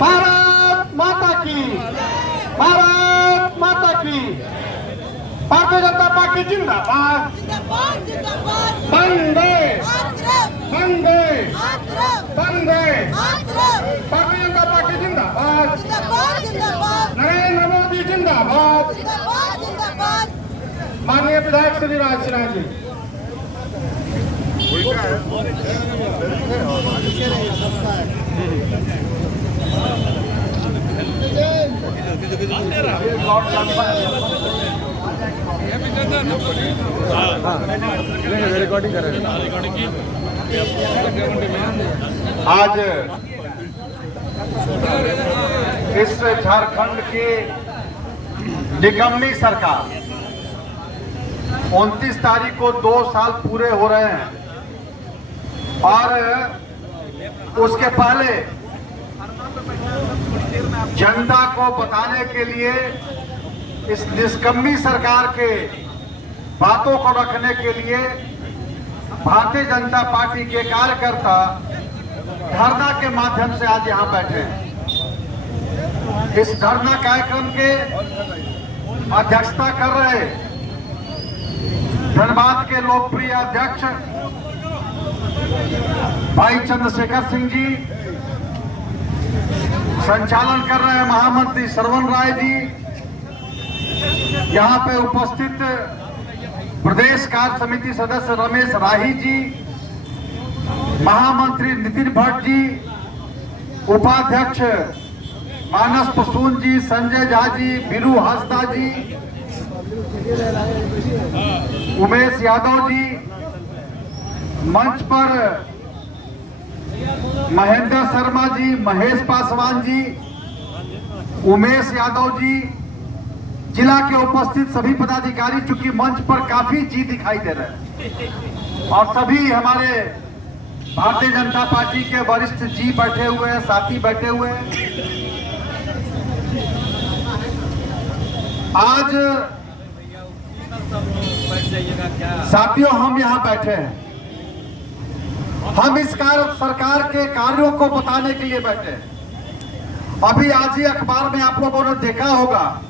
भारत माता की, भारत माता की। भारतीय जनता पार्टी जिंदाबाद, बंदे बंदे बंदे। भारतीय जनता पार्टी जिंदाबाद, नरेंद्र मोदी जिंदाबाद। माननीय विधायक श्री राज सिन्हा जी। रिकॉर्डिंग कर रहे हैं। आज इस झारखंड की निकम्मी सरकार 29 तारीख को 2 साल पूरे हो रहे हैं और उसके पहले जनता को बताने के लिए इस निष्कम्मी सरकार के बातों को रखने के लिए भारतीय जनता पार्टी के कार्यकर्ता धरना के माध्यम से आज यहां बैठे हैं। इस धरना कार्यक्रम के अध्यक्षता कर रहे धनबाद के लोकप्रिय अध्यक्ष भाई चंद्रशेखर सिंह जी, संचालन कर रहे महामंत्री श्रवण राय जी, यहाँ पे उपस्थित प्रदेश कार्य समिति सदस्य रमेश राही जी, महामंत्री नितिन भट्ट जी, उपाध्यक्ष मानस पसून जी, संजय झा जी, बीरू हंसदा जी, उमेश यादव जी, मंच पर महेंद्र शर्मा जी, महेश पासवान जी, उमेश यादव जी, जिला के उपस्थित सभी पदाधिकारी, चूंकि मंच पर काफी जी दिखाई दे रहे हैं और सभी हमारे भारतीय जनता पार्टी के वरिष्ठ जी बैठे हुए हैं, साथी बैठे हुए हैं। आज साथियों हम यहाँ बैठे हैं, हम इस सरकार के कार्यों को बताने के लिए बैठे हैं। अभी आज ही अखबार में आप लोगों ने देखा होगा,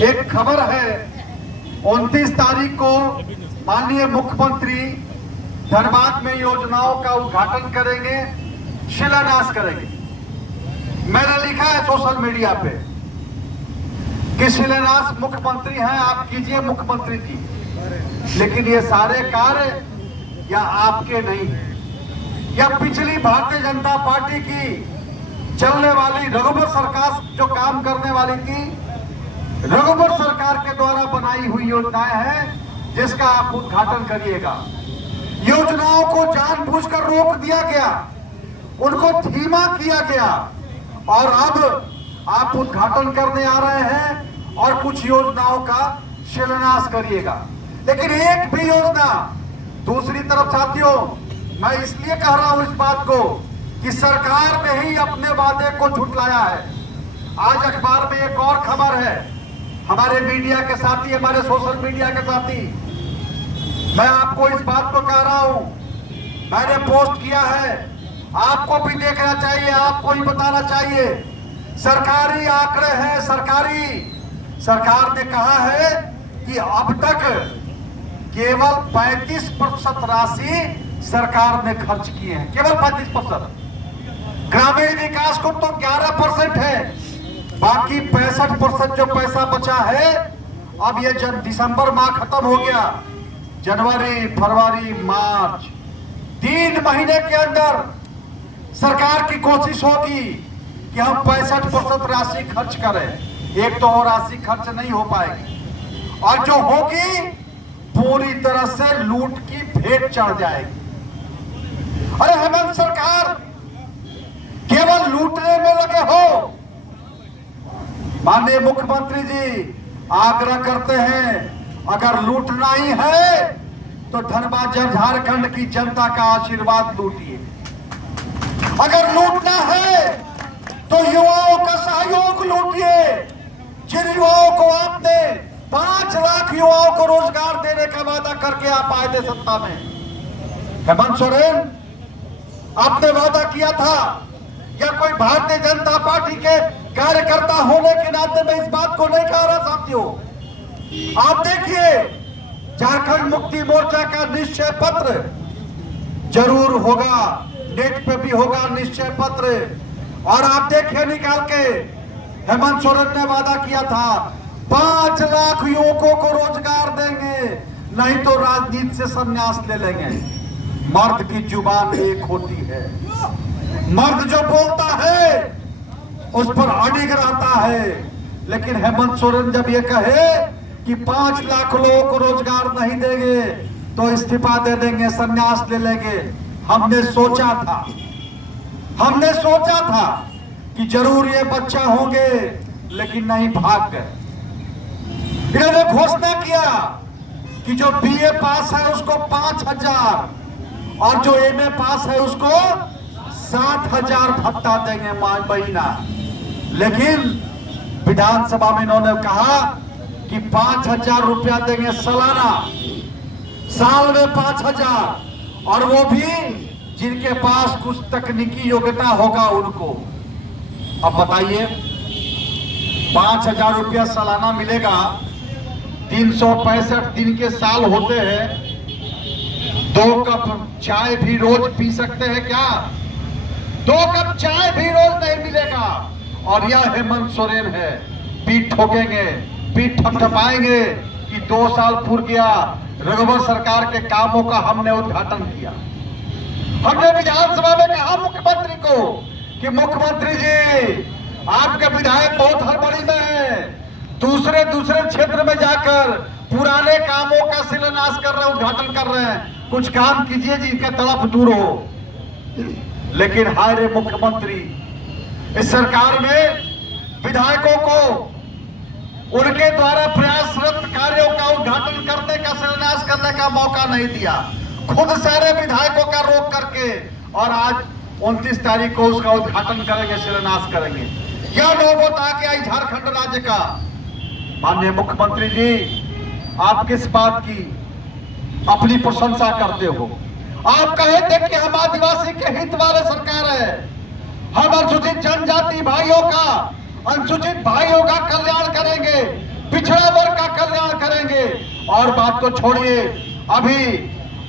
एक खबर है 29 तारीख को माननीय मुख्यमंत्री धनबाद में योजनाओं का उद्घाटन करेंगे, शिलान्यास करेंगे। मैंने लिखा है सोशल मीडिया पे कि शिलान्यास मुख्यमंत्री हैं, आप कीजिए मुख्यमंत्री जी, लेकिन ये सारे कार्य या आपके नहीं है, या पिछली भारतीय जनता पार्टी की चलने वाली रघुवर सरकार जो काम करने वाली थी, रघुवर सरकार के द्वारा बनाई हुई योजनाएं हैं जिसका आप उद्घाटन करिएगा। योजनाओं को जानबूझकर रोक दिया गया, उनको धीमा किया गया और अब आप उद्घाटन करने आ रहे हैं और कुछ योजनाओं का शिलान्यास करिएगा, लेकिन एक भी योजना। दूसरी तरफ साथियों, मैं इसलिए कह रहा हूं इस बात को कि सरकार ने ही अपने वादे को झुठलाया है। आज अखबार में एक और खबर है, हमारे मीडिया के साथी, हमारे सोशल मीडिया के साथी, मैं आपको इस बात को कह रहा हूं, मैंने पोस्ट किया है, आपको भी देखना चाहिए, आपको ही बताना चाहिए। सरकारी आंकड़े हैं, सरकार ने कहा है कि अब तक केवल 35% राशि सरकार ने खर्च की है, केवल 35%। ग्रामीण विकास को तो 11% है, बाकी 65% जो पैसा बचा है, अब ये दिसंबर माह खत्म हो गया, जनवरी, फरवरी, मार्च, 3 महीने के अंदर सरकार की कोशिश होगी कि हम 65% राशि खर्च करें। एक तो और राशि खर्च नहीं हो पाएगी और जो होगी पूरी तरह से लूट की भेंट चढ़ जाएगी। अरे हेमंत सरकार केवल लूटने में लगे हो। माननीय मुख्यमंत्री जी आग्रह करते हैं, अगर लूटना ही है तो धनबाद झारखंड की जनता का आशीर्वाद लूटिए। अगर लूटना है तो युवाओं का सहयोग लूटिए। जिन युवाओं को आपने 5 लाख युवाओं को रोजगार देने का वादा करके आप आए थे सत्ता में, हेमंत सोरेन आपने वादा किया था या कोई भारतीय जनता पार्टी के कार्यकर्ता होने के नाते मैं इस बात को नहीं कह रहा साथियों। आप देखिए, झारखंड मुक्ति मोर्चा का निश्चय पत्र जरूर होगा, नेट पे भी होगा निश्चय पत्र। और आप देखिए निकाल के, हेमंत सोरेन ने वादा किया था 5 लाख युवकों को रोजगार देंगे, नहीं तो राजनीति से संन्यास ले लेंगे। मर्द की जुबान एक होती है, मर्द जो बोलता है उस पर अडिग रहता है। लेकिन हेमंत सोरेन जब ये कहे कि 5 लाख लोगों को रोजगार नहीं देंगे तो इस्तीफा दे देंगे, संन्यास ले लेंगे, हमने सोचा था कि जरूर ये बच्चा होंगे, लेकिन नहीं, भाग गए। इन्होंने घोषणा किया कि जो बीए पास है उसको 5,000 और जो एमए पास है उसको 7,000 भत्ता देंगे महीना। लेकिन विधानसभा में इन्होंने कहा कि 5,000 रुपया देंगे सालाना, साल में 5,000, और वो भी जिनके पास कुछ तकनीकी योग्यता होगा उनको। अब बताइए, 5,000 रुपया सालाना मिलेगा, 365 दिन के साल होते हैं, 2 कप चाय भी रोज पी सकते हैं क्या? 2 कप चाय भी रोज नहीं मिलेगा। और यह हेमंत सोरेन है, पीठ ठोकेंगे, पीठ थपथपाएंगे कि 2 साल पूर्व गया, रघुवर सरकार के कामों का हमने उद्घाटन किया। हमने विधानसभा में कहा मुख्यमंत्री को कि मुख्यमंत्री जी, आपके विधायक बहुत हड़बड़ी में है, दूसरे क्षेत्र में जाकर पुराने कामों का शिलान्यास कर रहे हैं, उद्घाटन कर रहे हैं, कुछ काम कीजिए जिनका तड़प दूर हो। लेकिन हाय रे मुख्यमंत्री, इस सरकार में विधायकों को उनके द्वारा प्रयासरत कार्यों का उद्घाटन करने का, शिलान्यास करने का मौका नहीं दिया। खुद सारे विधायकों का रोक करके, और आज 29 तारीख को उसका उद्घाटन करेंगे, शिलान्यास करेंगे। क्या नौबत आ गया इस झारखंड राज्य का। माननीय मुख्यमंत्री जी, आप किस बात की अपनी प्रशंसा करते हो? आप कहे थे कि हम आदिवासी के हित वाले सरकार है, हम अनुसूचित जनजाति भाइयों का, अनुसूचित भाइयों का कल्याण करेंगे, पिछड़ा वर्ग का कल्याण करेंगे। और बात को छोड़िए,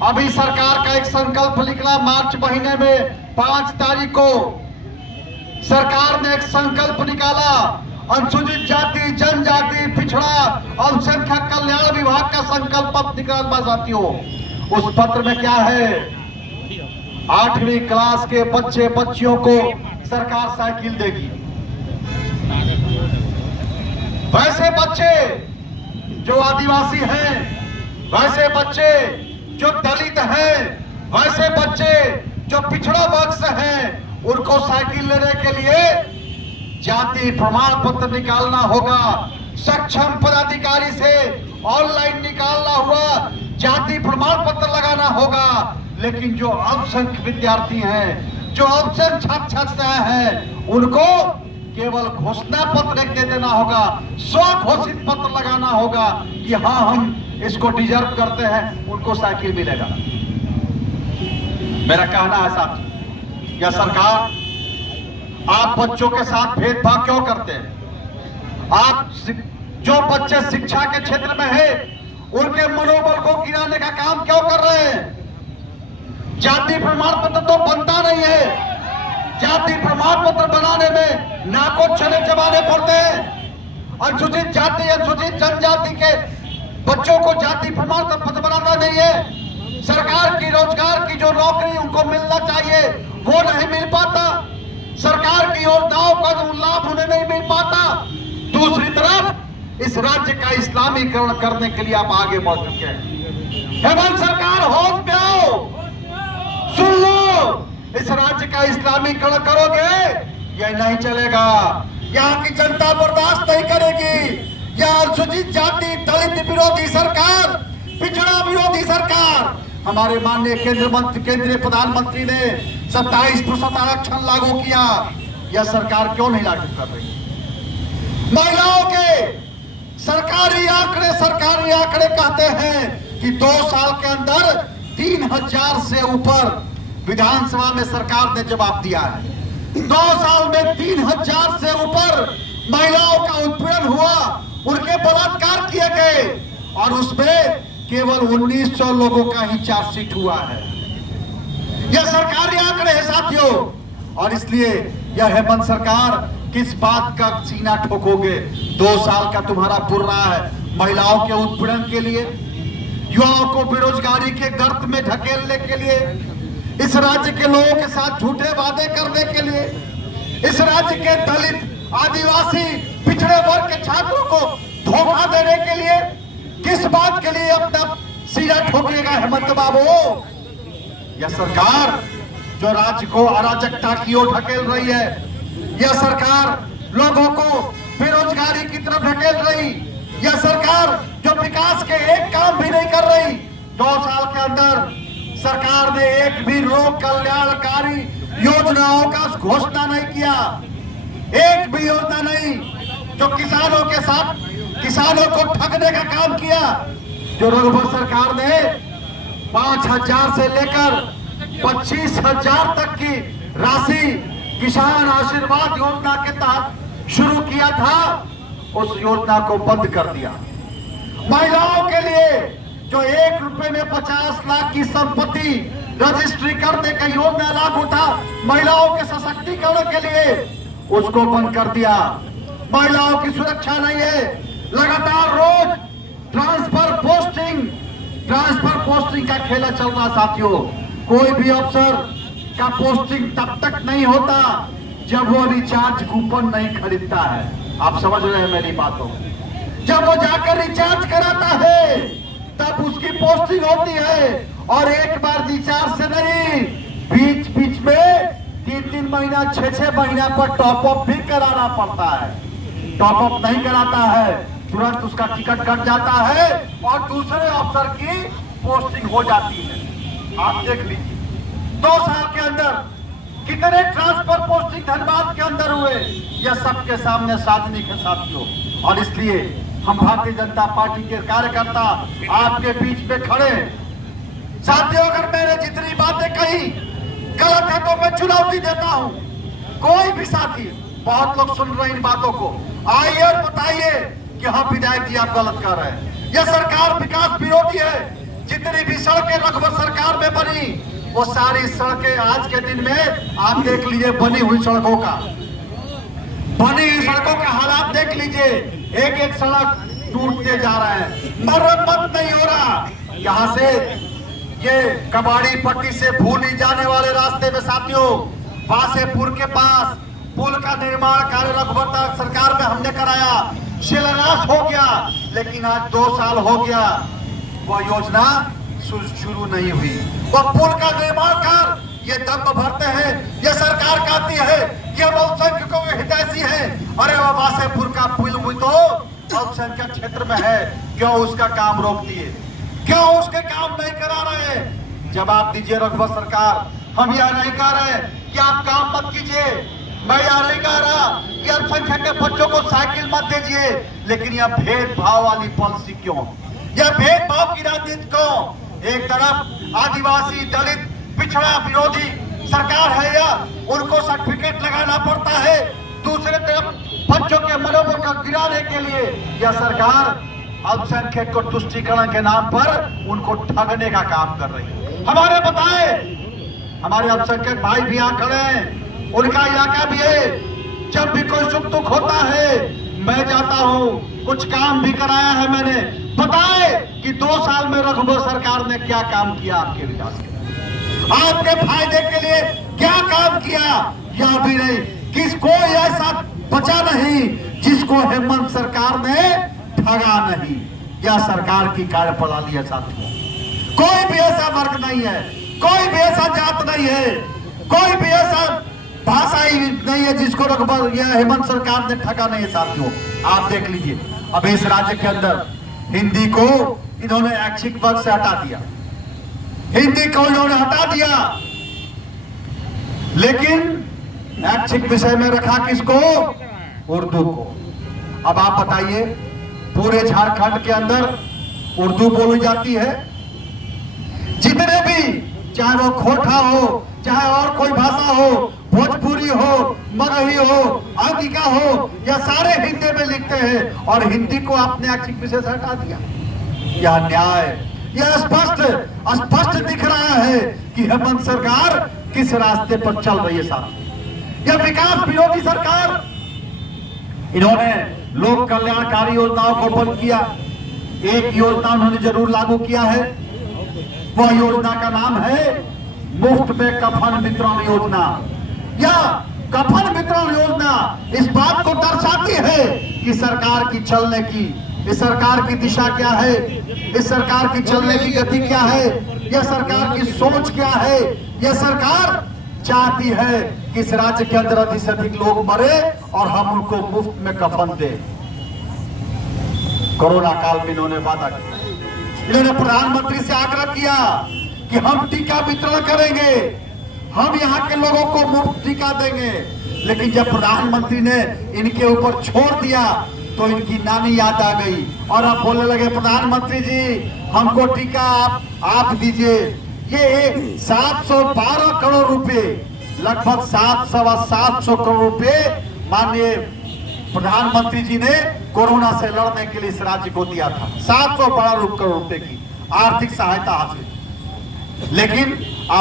अभी सरकार का एक संकल्प निकला मार्च महीने में 5 तारीख को सरकार ने एक संकल्प निकाला, अनुसूचित जाति, जनजाति, पिछड़ा, अल्पसंख्यक कल्याण विभाग का संकल्प निकाला साथियों। उस पत्र में क्या है? 8वीं क्लास के बच्चे बच्चियों को सरकार साइकिल देगी। वैसे बच्चे जो आदिवासी हैं, वैसे बच्चे जो दलित हैं, वैसे बच्चे जो पिछड़ा वर्ग से हैं, उनको साइकिल लेने के लिए जाति प्रमाण पत्र निकालना होगा। सक्षम पदाधिकारी से ऑनलाइन निकालना हुआ जाति प्रमाण पत्र लगाना होगा। लेकिन जो अल्पसंख्यक विद्यार्थी हैं, जो अल्पसंख्यक छात्र छात्राएं हैं, उनको केवल घोषणा पत्र दे देना होगा, स्वघोषित पत्र लगाना होगा कि हाँ हम इसको डिजर्व करते हैं, उनको साइकिल मिलेगा। मेरा कहना है साहब, यह सरकार, आप बच्चों के साथ भेदभाव क्यों करते हैं? आप जो बच्चे शिक्षा के क्षेत्र में है, उनके मनोबल को गिराने का काम क्यों कर रहे हैं? जाति प्रमाण पत्र तो बनता नहीं है। जाति प्रमाण पत्र बनाने में नाकों चने चबाने पड़ते हैं। अनुसूचित जाति, अनुसूचित जनजाति के बच्चों को जाति प्रमाण पत्र बनाना नहीं है। सरकार की रोजगार की जो नौकरी उनको मिलना चाहिए, वो नहीं मिल पाता। सरकार की योजनाओं का लाभ उन्हें नहीं मिल पाता। दूसरी तरफ इस राज्य का इस्लामीकरण करने के लिए आप आगे बढ़ चुके हैं। हेमंत सरकार, होश में आओ, सुन लो, इस राज्य का इस्लामीकरण करोगे, यह नहीं चलेगा। यहाँ की जनता बर्दाश्त नहीं करेगी। यह अनुसूचित जाति, दलित विरोधी सरकार, पिछड़ा विरोधी सरकार, हमारे माननीय केंद्रीय प्रधानमंत्री ने 27% आरक्षण लागू किया, यह सरकार क्यों नहीं लागू कर रही? महिलाओं के सरकारी आंकड़े कहते हैं कि 2 साल के अंदर 3000 से ऊपर विधानसभा में सरकार ने जवाब दिया है। 2 साल में 3000 से ऊपर महिलाओं का उत्पीड़न हुआ, उनके बलात्कार किए गए और उसमें केवल 1900 लोगों का ही चार्जशीट हुआ है। यह सरकारी आंकड़े हैं साथियों, और इसलिए यह हेमंत सरकार किस बात का सीना ठोकोगे? 2 साल का तुम्हारा पुर्रा है महिलाओं के उत्पीड़न के लिए, युवाओं को बेरोजगारी के गर्त में ढकेलने के लिए, इस राज्य के लोगों के साथ झूठे वादे करने के लिए, इस राज्य के दलित, आदिवासी, पिछड़े वर्ग के छात्रों को धोखा देने के लिए, किस बात के लिए अपना सीना ठोकेगा हेमंत बाबू? यह सरकार जो राज्य को अराजकता की ओर ढकेल रही है, यह सरकार लोगों को बेरोजगारी की तरफ ढकेल रही, यह सरकार जो विकास के एक काम भी नहीं कर रही। 2 साल के अंदर सरकार ने एक भी लोक कल्याणकारी योजनाओं का घोषणा नहीं किया, एक भी योजना नहीं जो किसानों के साथ किसानों को ठगने का काम किया। जो रघुवर सरकार ने 5000 से लेकर 25,000 तक की राशि किसान आशीर्वाद योजना के तहत शुरू किया था, उस योजना को बंद कर दिया। महिलाओं के लिए जो 1 रुपए में 50 लाख की संपत्ति रजिस्ट्री करने का योजना लागू था महिलाओं के सशक्तिकरण के लिए, उसको बंद कर दिया। महिलाओं की सुरक्षा नहीं है, लगातार रोज ट्रांसफर पोस्टिंग का खेला चल रहा साथियों। कोई भी अफसर का पोस्टिंग तब तक नहीं होता जब वो रिचार्ज कूपन नहीं खरीदता है। आप समझ रहे हैं मेरी बातों? जब वो जाकर रिचार्ज कराता है तब उसकी पोस्टिंग होती है, और एक बार रिचार्ज से नहीं, बीच बीच में 3-3 महीना 6-6 महीना पर टॉपअप भी कराना पड़ता है। टॉपअप नहीं कराता है तुरंत उसका टिकट कट जाता है और दूसरे अफसर की पोस्टिंग हो जाती है। आप देख लीजिए 2 साल के अंदर कितने ट्रांसफर पोस्टिंग धनबाद के अंदर हुए, यह सबके सामने सार्वजनिक है साथियों। और इसलिए हम भारतीय जनता पार्टी के कार्यकर्ता आपके बीच में खड़े साथियों। अगर मैंने जितनी बातें कही गलत है तो मैं चुनौती देता हूं। कोई भी साथी, बहुत लोग सुन रहे हैं इन बातों को, आइए और बताइए कि हाँ विधायक जी आप गलत कर रहे हैं। यह सरकार विकास विरोधी है। जितनी भी सड़कें रघुवर सरकार में बनी, वो सारी सड़कें आज के दिन में आप देख लीजिए, बनी हुई सड़कों का हालात देख लीजिए। एक सड़क टूटते जा रहा है, मरम्मत नहीं हो रहा। यहाँ से ये कबाड़ी पट्टी से भूली जाने वाले रास्ते में साथियों, वासेपुर के पास पुल का निर्माण कार्य रघुवर सरकार में हमने कराया, शिलान्यास हो गया, लेकिन आज 2 साल हो गया वह योजना शुरू नहीं हुई। वह पुल का निर्माण कर ये दम भरते हैं, ये सरकार कहती है कि हम अल्पसंख्यकों में हितैषी है। अरे वह वासेपुर का पुल हुई तो अल्पसंख्यक क्षेत्र में है, क्यों उसका काम रोक दिए? क्यों उसके काम नहीं करा रहे? जवाब दीजिए रघुवर सरकार। हम यह नहीं कह रहे कि आप काम मत कीजिए, मैं यह नहीं कह रहा कि अल्पसंख्यक के बच्चों को साइकिल मत दीजिए, लेकिन यह भेदभाव वाली पॉलिसी क्यों? यह भेदभाव की राजनीति क्यों? एक तरफ आदिवासी, दलित, पिछड़ा विरोधी सरकार है, या उनको सर्टिफिकेट लगाना पड़ता है, दूसरे तरफ बच्चों के मनोबल को गिराने के लिए यह सरकार अल्पसंख्यक को तुष्टीकरण के नाम पर उनको ठगने का काम कर रही है। हमारे बताए, हमारे अल्पसंख्यक भाई भी यहाँ खड़े हैं, उनका इलाका भी है। जब भी कोई सुख दुख होता है मैं जाता हूँ, कुछ काम भी कराया है मैंने। बताए कि 2 साल में रघुवर सरकार ने क्या काम किया आपके विकास के लिए, आपके फायदे के लिए क्या काम किया, यह भी नहीं। किस कोई ऐसा बचा नहीं जिसको हेमंत सरकार ने ठगा नहीं। यह सरकार की कार्यप्रणाली है साथियों। कोई भी ऐसा वर्ग नहीं है, कोई भी ऐसा जात नहीं है, कोई भी ऐसा भाषा ही नहीं है जिसको रघुवर यह हेमंत सरकार ने ठगा नहीं है साथियों। आप देख लीजिए, अब इस राज्य के अंदर हिंदी को इन्होंने ऐच्छिक वर्ग से हटा दिया, हिंदी को इन्होंने हटा दिया, लेकिन ऐच्छिक विषय में रखा किसको? उर्दू को। अब आप बताइए, पूरे झारखंड के अंदर उर्दू बोली जाती है। जितने भी, चाहे वो खोटा हो, चाहे और कोई भाषा हो, भोजपुरी हो, मगही हो, अंगिका हो, या सारे हिंदी में लिखते हैं और हिंदी को आपने आंशिक विशेष हटा दिया। यह न्याय, यह स्पष्ट दिख रहा है कि हेमंत सरकार किस रास्ते पर चल रही है साहब। यह विकास विरोधी सरकार, इन्होंने लोक कल्याणकारी योजनाओं को बंद किया। एक योजना उन्होंने जरूर लागू किया है, वह योजना का नाम है मुफ्त में कफन वितरण योजना। यह कफन वितरण योजना इस बात को दर्शाती है कि सरकार की चलने की, इस सरकार की दिशा क्या है, इस सरकार की चलने की गति क्या है, यह सरकार की सोच क्या है। यह सरकार चाहती है कि इस राज्य के अंदर अधिक से अधिक लोग मरे और हम उनको मुफ्त में कफन दें। कोरोना काल में इन्होंने वादा किया, इन्होंने प्रधानमंत्री से आग्रह किया कि हम टीका वितरण करेंगे, हम यहाँ के लोगों को मुफ्त टीका देंगे। लेकिन जब प्रधानमंत्री ने इनके ऊपर छोड़ दिया तो इनकी नानी याद आ गई और अब बोलने लगे, प्रधानमंत्री जी हमको टीका आप दीजिए। ये 712 करोड़ रुपए, लगभग 700 करोड़ रुपए माननीय प्रधानमंत्री जी ने कोरोना से लड़ने के लिए इस राज्य को दिया था। 712 करोड़ रुपए की आर्थिक सहायता हासिल, लेकिन